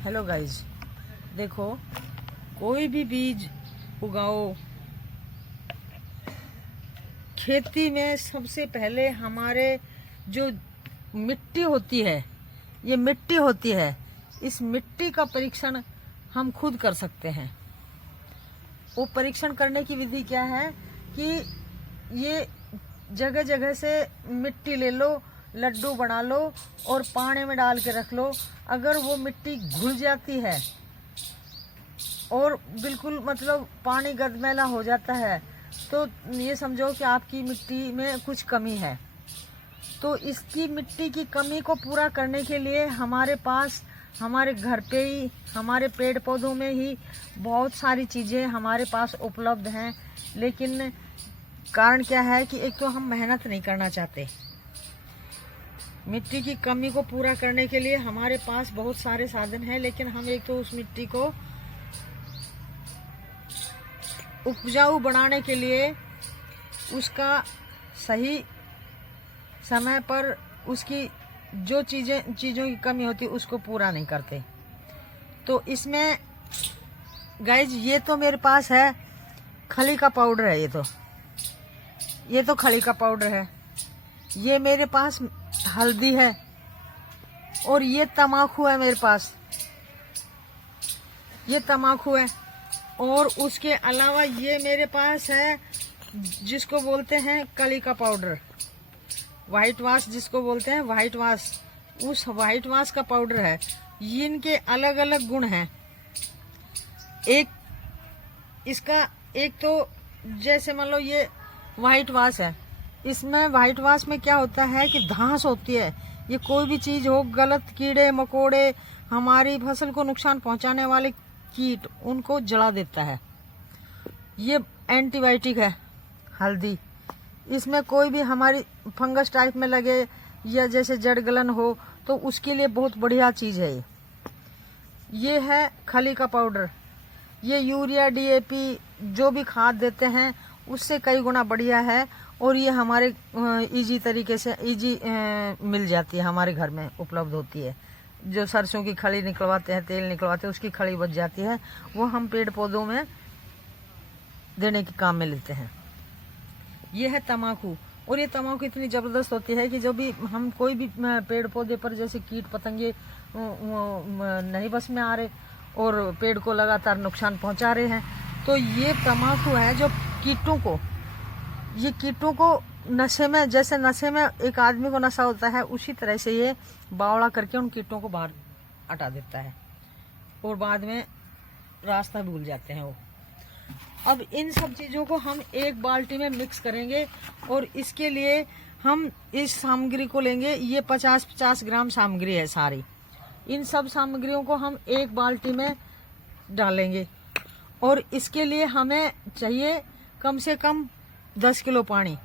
Hello guys, देखो कोई भी बीज उगाओ खेती में, सबसे पहले हमारे जो मिट्टी होती है, ये मिट्टी होती है, इस मिट्टी का परीक्षण हम खुद कर सकते हैं। वो परीक्षण करने की विधि क्या है कि ये जगह जगह से मिट्टी ले लो, लड्डू बना लो और पानी में डाल के रख लो। अगर वो मिट्टी घुल जाती है और बिल्कुल मतलब पानी गदमैला हो जाता है तो ये समझो कि आपकी मिट्टी में कुछ कमी है। तो इसकी मिट्टी की कमी को पूरा करने के लिए हमारे पास, हमारे घर पे ही, हमारे पेड़ पौधों में ही बहुत सारी चीज़ें हमारे पास उपलब्ध हैं। लेकिन कारण क्या है कि एक तो हम मेहनत नहीं करना चाहते। मिट्टी की कमी को पूरा करने के लिए हमारे पास बहुत सारे साधन हैं, लेकिन हम एक तो उस मिट्टी को उपजाऊ बनाने के लिए उसका सही समय पर उसकी जो चीज़ों की कमी होती है उसको पूरा नहीं करते। तो इसमें गाइज ये तो मेरे पास है खली का पाउडर है, ये तो खली का पाउडर है। ये मेरे पास हल्दी है और ये तम्बाकू है मेरे पास, ये तम्बाकू है। और उसके अलावा ये मेरे पास है जिसको बोलते हैं कली का पाउडर, व्हाइट वाश जिसको बोलते हैं, व्हाइट वाश, उस व्हाइट वाश का पाउडर है। इनके अलग अलग गुण हैं। इसका एक तो जैसे मान लो ये व्हाइट वाश है, इसमें व्हाइट वाश में क्या होता है कि घास होती है। ये कोई भी चीज हो, गलत कीड़े मकोड़े, हमारी फसल को नुकसान पहुंचाने वाले कीट, उनको जला देता है। ये एंटीबायोटिक है हल्दी। इसमें कोई भी हमारी फंगस टाइप में लगे या जैसे जड़ गलन हो तो उसके लिए बहुत बढ़िया चीज है। ये है खली का पाउडर। ये यूरिया डीएपी जो भी खाद देते हैं उससे कई गुना बढ़िया है और ये हमारे इजी तरीके से मिल जाती है, हमारे घर में उपलब्ध होती है। जो सरसों की खली निकलवाते हैं, तेल निकलवाते हैं, उसकी खली बच जाती है, वो हम पेड़ पौधों में देने के काम में लेते हैं। ये है तम्बाकू। और ये तम्बाकू इतनी जबरदस्त होती है कि जब भी हम कोई भी पेड़ पौधे पर जैसे कीट पतंगे नहीं बस में आ रहे और पेड़ को लगातार नुकसान पहुंचा रहे हैं, तो ये तम्बाकू है जो कीटों को नशे में, जैसे नशे में एक आदमी को नशा होता है, उसी तरह से ये बावड़ा करके उन कीटों को बाहर हटा देता है और बाद में रास्ता भूल जाते हैं वो। अब इन सब चीजों को हम एक बाल्टी में मिक्स करेंगे और इसके लिए हम इस सामग्री को लेंगे। ये 50-50 ग्राम सामग्री है सारी। इन सब सामग्रियों को हम एक बाल्टी में डालेंगे और इसके लिए हमें चाहिए कम से कम 10 किलो पानी।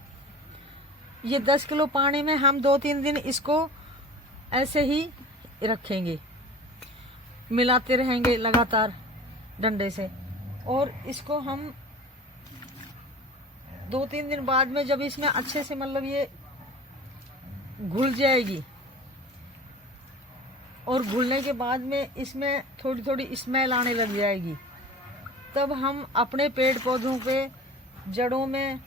ये 10 किलो पानी में हम 2-3 दिन इसको ऐसे ही रखेंगे, मिलाते रहेंगे लगातार डंडे से। और इसको हम 2-3 दिन बाद में जब इसमें अच्छे से मतलब ये घुल जाएगी और घुलने के बाद में इसमें थोड़ी थोड़ी स्मेल आने लग जाएगी, तब हम अपने पेड़ पौधों पे, जड़ों में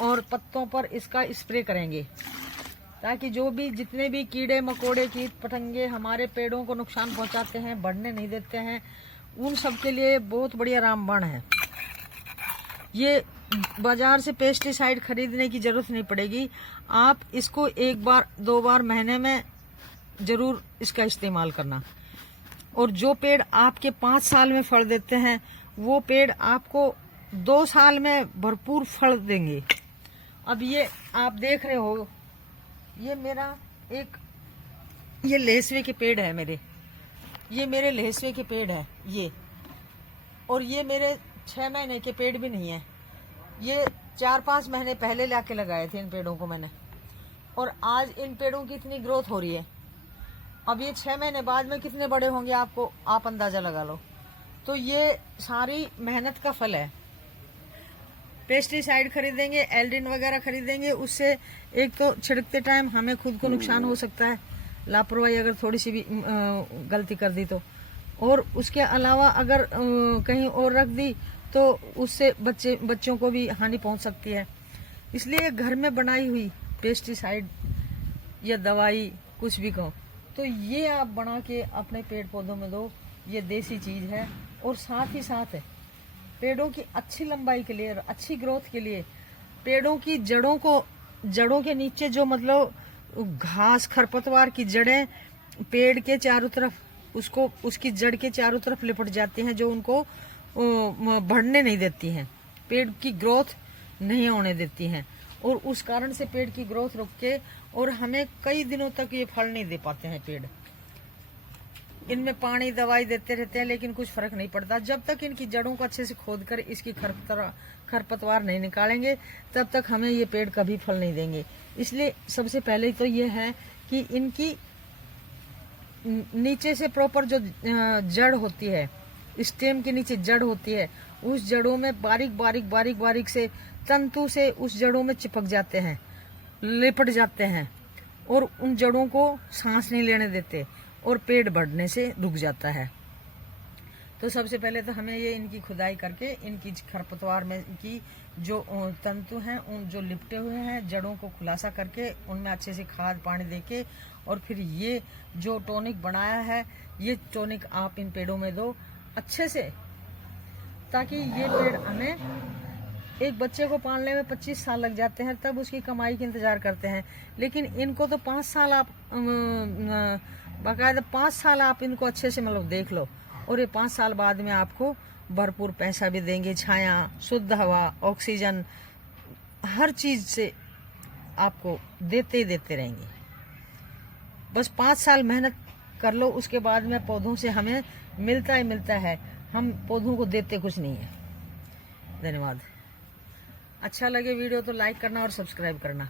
और पत्तों पर इसका स्प्रे करेंगे, ताकि जो भी जितने भी कीड़े मकोड़े, कीट पतंगे हमारे पेड़ों को नुकसान पहुंचाते हैं, बढ़ने नहीं देते हैं, उन सब के लिए बहुत बढ़िया रामबाण है। ये बाजार से पेस्टिसाइड खरीदने की जरूरत नहीं पड़ेगी। आप इसको 1-2 बार महीने में जरूर इसका इस्तेमाल करना। और जो पेड़ आपके 5 साल में फल देते हैं, वो पेड़ आपको 2 साल में भरपूर फल देंगे। अब ये आप देख रहे हो, ये मेरा ये लहसुए के पेड़ है मेरे, ये मेरे लहसुए के पेड़ है ये। और ये मेरे 6 महीने के पेड़ भी नहीं है, ये 4-5 महीने पहले लाके लगाए थे इन पेड़ों को मैंने। और आज इन पेड़ों की इतनी ग्रोथ हो रही है। अब ये 6 महीने बाद में कितने बड़े होंगे आप अंदाजा लगा लो। तो ये सारी मेहनत का फल है। पेस्टिसाइड खरीदेंगे, एल्ड्रिन वगैरह खरीदेंगे, उससे एक तो छिड़कते टाइम हमें खुद को नुकसान हो सकता है, लापरवाही अगर थोड़ी सी भी गलती कर दी तो, और उसके अलावा अगर कहीं और रख दी तो उससे बच्चों को भी हानि पहुंच सकती है। इसलिए घर में बनाई हुई पेस्टिसाइड या दवाई कुछ भी कहो तो ये आप बना के अपने पेड़ पौधों में दो, ये देसी चीज है। और साथ ही साथ पेड़ों की अच्छी लंबाई के लिए, अच्छी ग्रोथ के लिए, पेड़ों की जड़ों के नीचे जो मतलब घास खरपतवार की जड़ें पेड़ के चारों तरफ उसकी जड़ के चारों तरफ लिपट जाती हैं, जो उनको बढ़ने नहीं देती हैं, पेड़ की ग्रोथ नहीं होने देती हैं, और उस कारण से पेड़ की ग्रोथ रुक के और हमें कई दिनों तक ये फल नहीं दे पाते हैं पेड़। इनमें पानी दवाई देते रहते हैं लेकिन कुछ फर्क नहीं पड़ता। जब तक इनकी जड़ों को अच्छे से खोदकर इसकी खरपतवार नहीं निकालेंगे तब तक हमें ये पेड़ कभी फल नहीं देंगे। इसलिए सबसे पहले तो ये है कि इनकी नीचे से प्रॉपर जो जड़ होती है, स्टेम के नीचे जड़ होती है, उस जड़ों में बारीक बारीक से तंतु से उस जड़ों में चिपक जाते हैं, लिपट जाते हैं, और उन जड़ों को सांस नहीं लेने देते और पेड़ बढ़ने से रुक जाता है। तो सबसे पहले तो हमें ये इनकी खुदाई करके इनकी खरपतवार में की जो तंतु हैं, उन जो लिपटे हुए हैं, जड़ों को खुलासा करके उनमें अच्छे से खाद पानी देके, और फिर ये जो टॉनिक बनाया है ये टॉनिक आप इन पेड़ों में दो अच्छे से, ताकि ये पेड़ हमें, एक बच्चे को पालने में 25 साल लग जाते हैं, तब उसकी कमाई का इंतजार करते हैं, लेकिन इनको तो 5 साल आप बाकायदा 5 साल आप इनको अच्छे से मतलब देख लो, और ये 5 साल बाद में आपको भरपूर पैसा भी देंगे, छाया, शुद्ध हवा, ऑक्सीजन, हर चीज से आपको देते ही देते रहेंगे। बस 5 साल मेहनत कर लो, उसके बाद में पौधों से हमें मिलता ही मिलता है, हम पौधों को देते कुछ नहीं है। धन्यवाद। अच्छा लगे वीडियो तो लाइक करना और सब्सक्राइब करना।